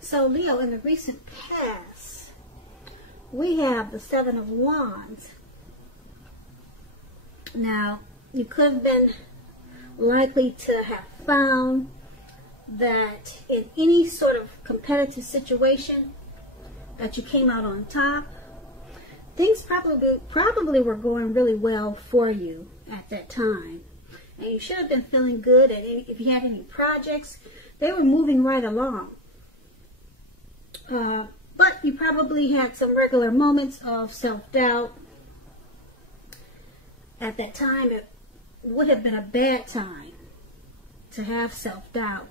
So Leo, in the recent past, we have the Seven of Wands. Now, you could have been likely to have found that in any sort of competitive situation that you came out on top. Things probably were going really well for you at that time. And you should have been feeling good. And if you had any projects, they were moving right along. But you probably had some regular moments of self-doubt. At that time, it would have been a bad time to have self-doubt.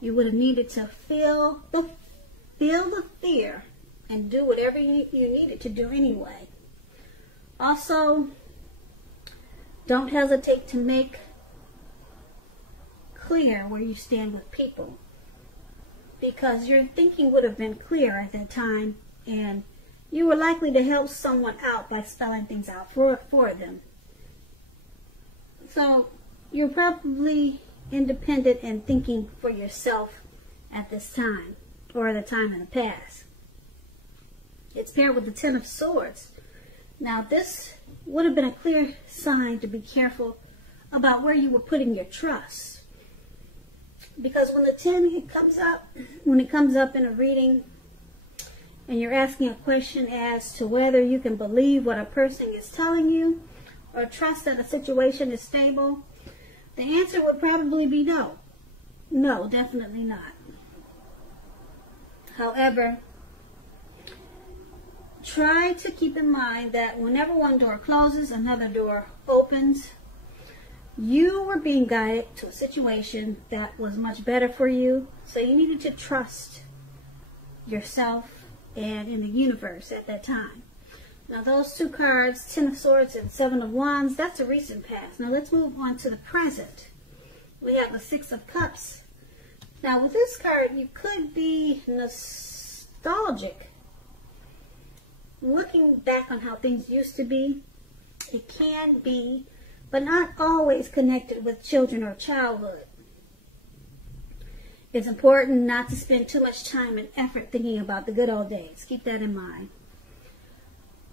You would have needed to feel the fear and do whatever you needed to do anyway. Also, don't hesitate to make clear where you stand with people, because your thinking would have been clear at that time, and you were likely to help someone out by spelling things out for them. So you're probably independent and thinking for yourself at this time, or at a time in the past. It's paired with the Ten of Swords. Now this would have been a clear sign to be careful about where you were putting your trust. Because when the 10 comes up in a reading, and you're asking a question as to whether you can believe what a person is telling you, or trust that a situation is stable, the answer would probably be no. No, definitely not. However, try to keep in mind that whenever one door closes, another door opens. You were being guided to a situation that was much better for you, so you needed to trust yourself and in the universe at that time. Now those two cards, Ten of Swords and Seven of Wands, that's a recent past. Now let's move on to the present. We have the Six of Cups. Now with this card, you could be nostalgic, looking back on how things used to be. It can be, but not always connected with children or childhood. It's important not to spend too much time and effort thinking about the good old days. Keep that in mind.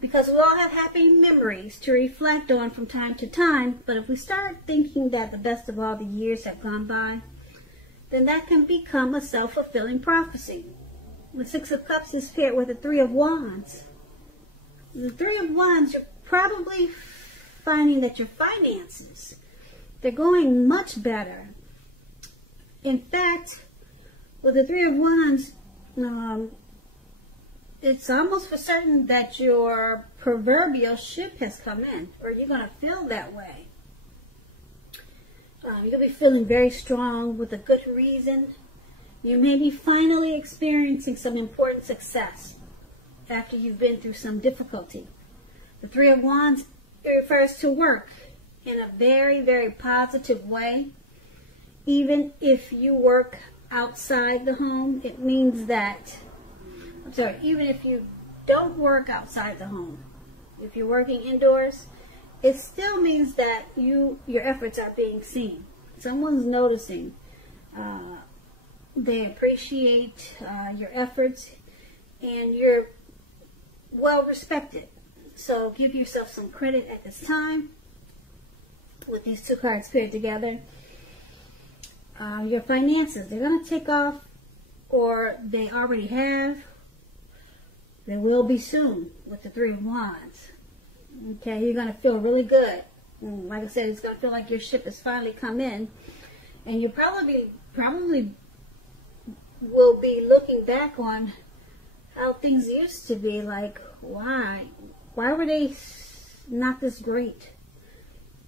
Because we all have happy memories to reflect on from time to time, but if we start thinking that the best of all the years have gone by, then that can become a self-fulfilling prophecy. The Six of Cups is paired with the Three of Wands. The Three of Wands, you're probably finding that your finances, they're going much better. In fact, with the Three of Wands, it's almost for certain that your proverbial ship has come in, or you're going to feel that way. You'll be feeling very strong with a good reason. You may be finally experiencing some important success after you've been through some difficulty. The Three of Wands, it refers to work in a very, very positive way. Even if you work outside the home, it means that, even if you don't work outside the home, if you're working indoors, it still means that your efforts are being seen. Someone's noticing. They appreciate your efforts, and you're well respected. So give yourself some credit at this time with these two cards paired together. Your finances, they're going to take off, or they already have. They will be soon with the Three of Wands. Okay, you're going to feel really good. Like I said, it's going to feel like your ship has finally come in. And you probably will be looking back on how things used to be. Like, why were they not this great?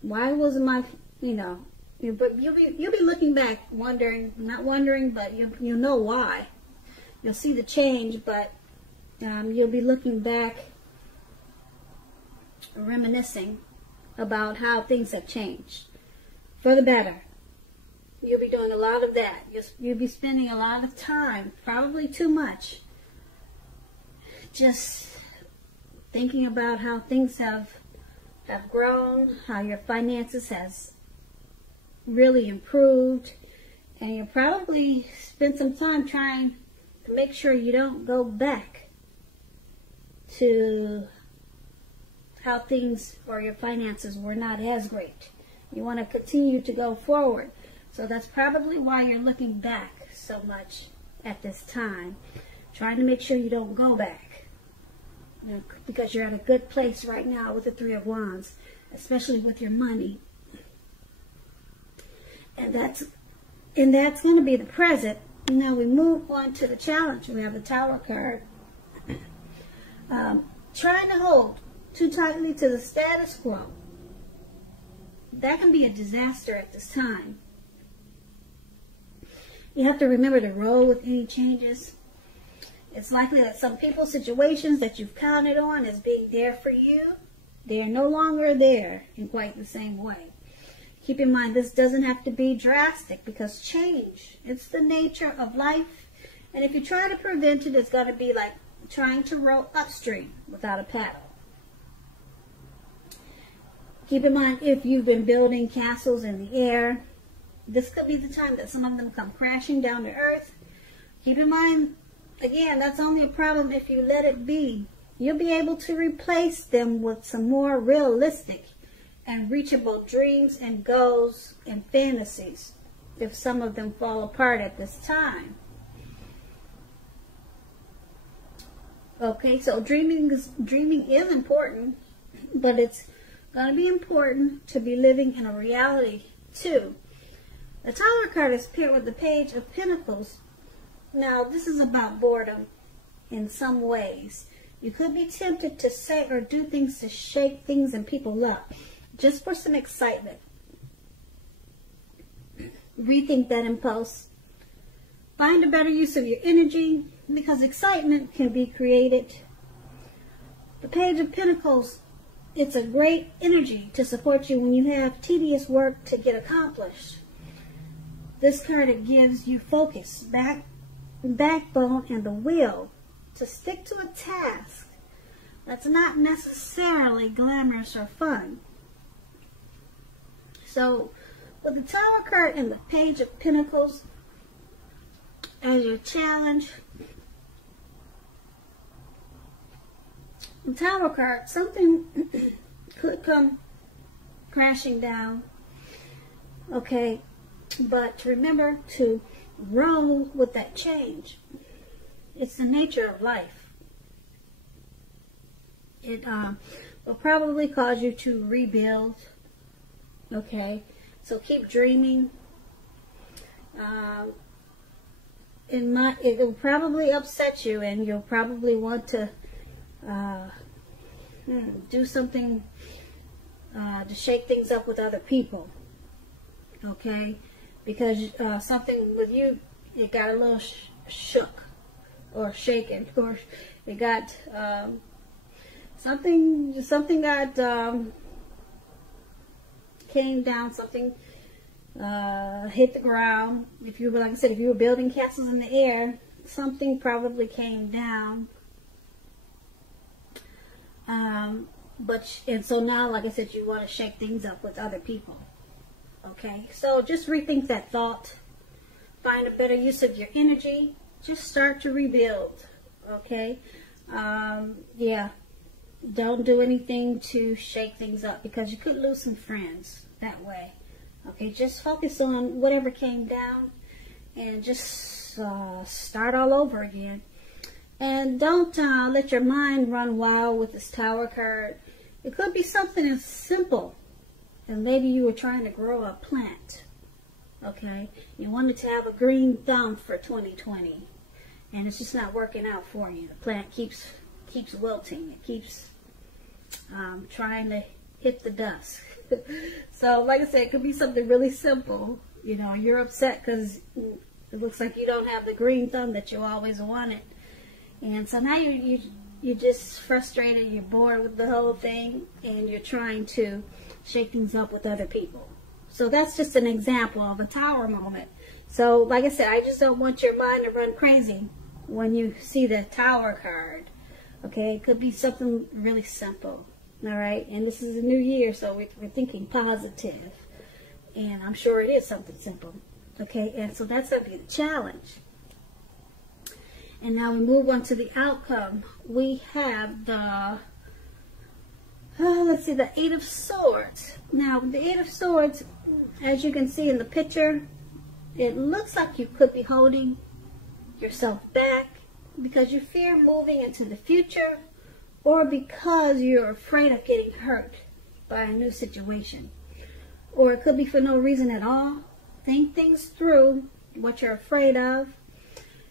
Why wasn't my, but you'll be looking back, not wondering, but you'll know why. You'll see the change, but you'll be looking back, reminiscing about how things have changed for the better. You'll be doing a lot of that. You'll be spending a lot of time, probably too much, just thinking about how things have grown, how your finances has really improved, and you'll probably spend some time trying make sure you don't go back to how things or your finances were not as great. You want to continue to go forward. So that's probably why you're looking back so much at this time. Trying to make sure you don't go back. You know, because you're at a good place right now with the Three of Wands, especially with your money. And that's going to be the present. Now we move on to the challenge. We have the Tower card. Trying to hold too tightly to the status quo. That can be a disaster at this time. You have to remember to roll with any changes. It's likely that some people's situations that you've counted on as being there for you, they are no longer there in quite the same way. Keep in mind, this doesn't have to be drastic because change, it's the nature of life. And if you try to prevent it, it's going to be like trying to row upstream without a paddle. Keep in mind, if you've been building castles in the air, this could be the time that some of them come crashing down to earth. Keep in mind, again, that's only a problem if you let it be. You'll be able to replace them with some more realistic and reachable dreams and goals and fantasies if some of them fall apart at this time. Okay, so dreaming is important, but it's going to be important to be living in a reality too. The Tower card is paired with the Page of Pentacles. Now, this is about boredom in some ways. You could be tempted to say or do things to shake things and people up, just for some excitement. Rethink that impulse. Find a better use of your energy, because excitement can be created. The Page of Pentacles, it's a great energy to support you when you have tedious work to get accomplished. This card, it gives you focus, backbone, and the will to stick to a task that's not necessarily glamorous or fun. So, with the Tower card and the Page of Pentacles as your challenge, the Tower card, something could come crashing down, okay? But remember to roll with that change. It's the nature of life. It will probably cause you to rebuild. Okay, so keep dreaming. It will probably upset you, and you'll probably want to do something to shake things up with other people. Okay, because something with you, it got a little shook or shaken, or it got something got came down, something hit the ground. If you were, like I said, if you were building castles in the air, something probably came down. And so now, like I said, you want to shake things up with other people. Okay, so just rethink that thought. Find a better use of your energy. Just start to rebuild. Okay, yeah. Don't do anything to shake things up, because you could lose some friends that way. Okay, just focus on whatever came down and just start all over again. And don't let your mind run wild with this Tower card. It could be something as simple, and maybe you were trying to grow a plant. Okay, you wanted to have a green thumb for 2020, and it's just not working out for you. The plant keeps wilting. It keeps trying to hit the dust. So, like I said, it could be something really simple. You know, you're upset because it looks like you don't have the green thumb that you always wanted, and so now you're just frustrated. You're bored with the whole thing, and you're trying to shake things up with other people. So that's just an example of a Tower moment. So, like I said, I just don't want your mind to run crazy when you see the Tower card. Okay, it could be something really simple. All right, and this is a new year, so we're thinking positive, and I'm sure it is something simple. Okay, and so that's going to be the challenge. And now we move on to the outcome. We have the, let's see, the Eight of Swords. Now, the Eight of Swords, as you can see in the picture, it looks like you could be holding yourself back because you fear moving into the future, or because you're afraid of getting hurt by a new situation. Or it could be for no reason at all. Think things through, what you're afraid of,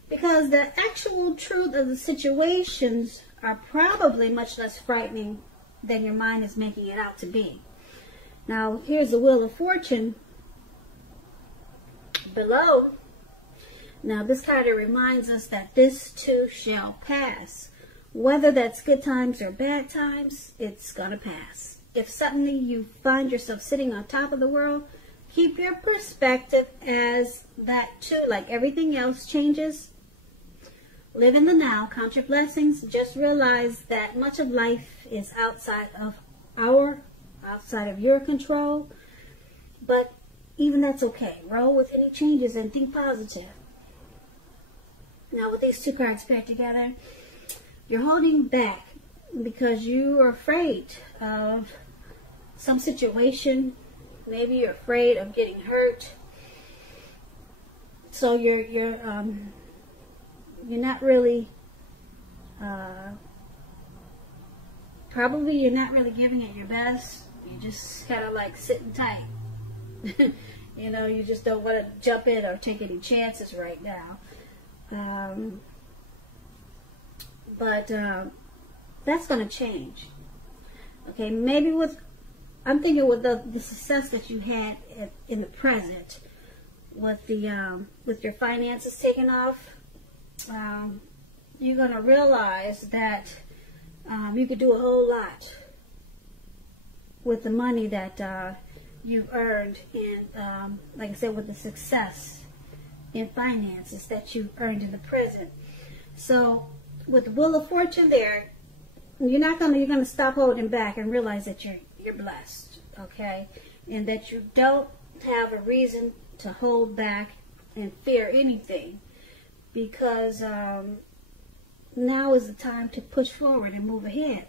because the actual truth of the situations are probably much less frightening than your mind is making it out to be. Now, here's the Wheel of Fortune below. Now, this card reminds us that this too shall pass. Whether that's good times or bad times, it's going to pass. If suddenly you find yourself sitting on top of the world, keep your perspective as that too, like everything else, changes. Live in the now, count your blessings. Just realize that much of life is outside of your control. But even that's okay. Roll with any changes and think positive. Now, with these two cards paired together, you're holding back because you are afraid of some situation. Maybe you're afraid of getting hurt. So you're not really, probably you're not really giving it your best. You just kind of like sitting tight. You know, you just don't want to jump in or take any chances right now. But that's going to change. Okay, maybe I'm thinking with the success that you had in the present, with your finances taken off, you're going to realize that you could do a whole lot with the money that you've earned, and like I said, with the success in finances that you've earned in the present. So with the Wheel of Fortune there, you're going to stop holding back and realize that you're blessed, okay, and that you don't have a reason to hold back and fear anything, because now is the time to push forward and move ahead,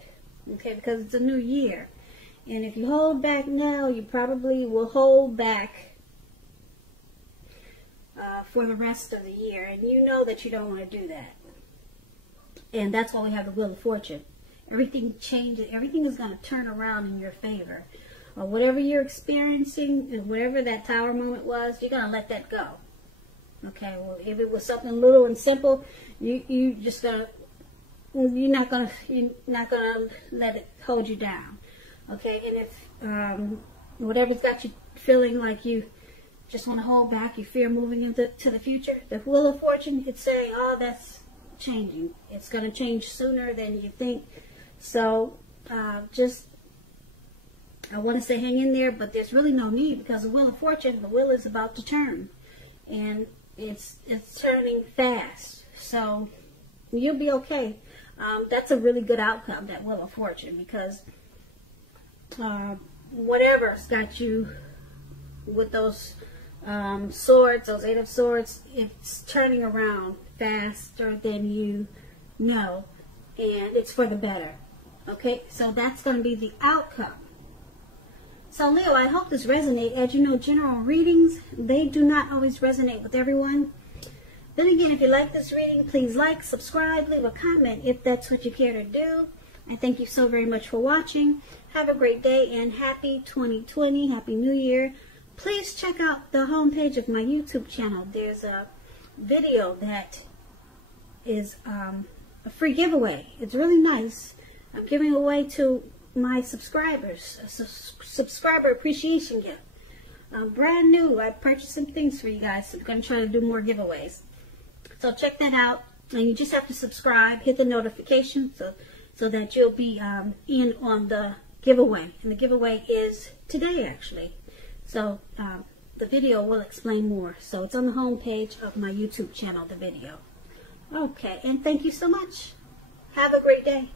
okay, because it's a new year. And if you hold back now, you probably will hold back for the rest of the year, and you know that you don't want to do that. And that's why we have the Wheel of Fortune. Everything changes. Everything is going to turn around in your favor. Whatever you're experiencing and whatever that tower moment was, you're going to let that go. Okay. Well, if it was something little and simple, you're not gonna let it hold you down. Okay. And if whatever's got you feeling like you just want to hold back, you fear moving into the future, the Wheel of Fortune, it's saying, oh, that's changing. It's going to change sooner than you think. So I want to say hang in there, but there's really no need, because the Wheel of Fortune, the wheel is about to turn, and it's turning fast. So you'll be okay. That's a really good outcome, that Wheel of Fortune, because whatever's got you with those swords, those Eight of Swords, it's turning around faster than you know, and it's for the better. Okay, so that's going to be the outcome. So Leo, I hope this resonates. As you know, general readings, they do not always resonate with everyone. Then again, if you like this reading, please like, subscribe, leave a comment if that's what you care to do. I thank you so very much for watching. Have a great day, and happy 2020, happy new year. Please check out the homepage of my YouTube channel. There's a video that is a free giveaway. It's really nice. I'm giving away to my subscribers a subscriber appreciation gift. Brand new. I purchased some things for you guys, so I'm going to try to do more giveaways. So check that out. And you just have to subscribe, hit the notification so that you'll be in on the giveaway. And the giveaway is today, actually. So the video will explain more. So it's on the home page of my YouTube channel, the video. Okay, and thank you so much. Have a great day.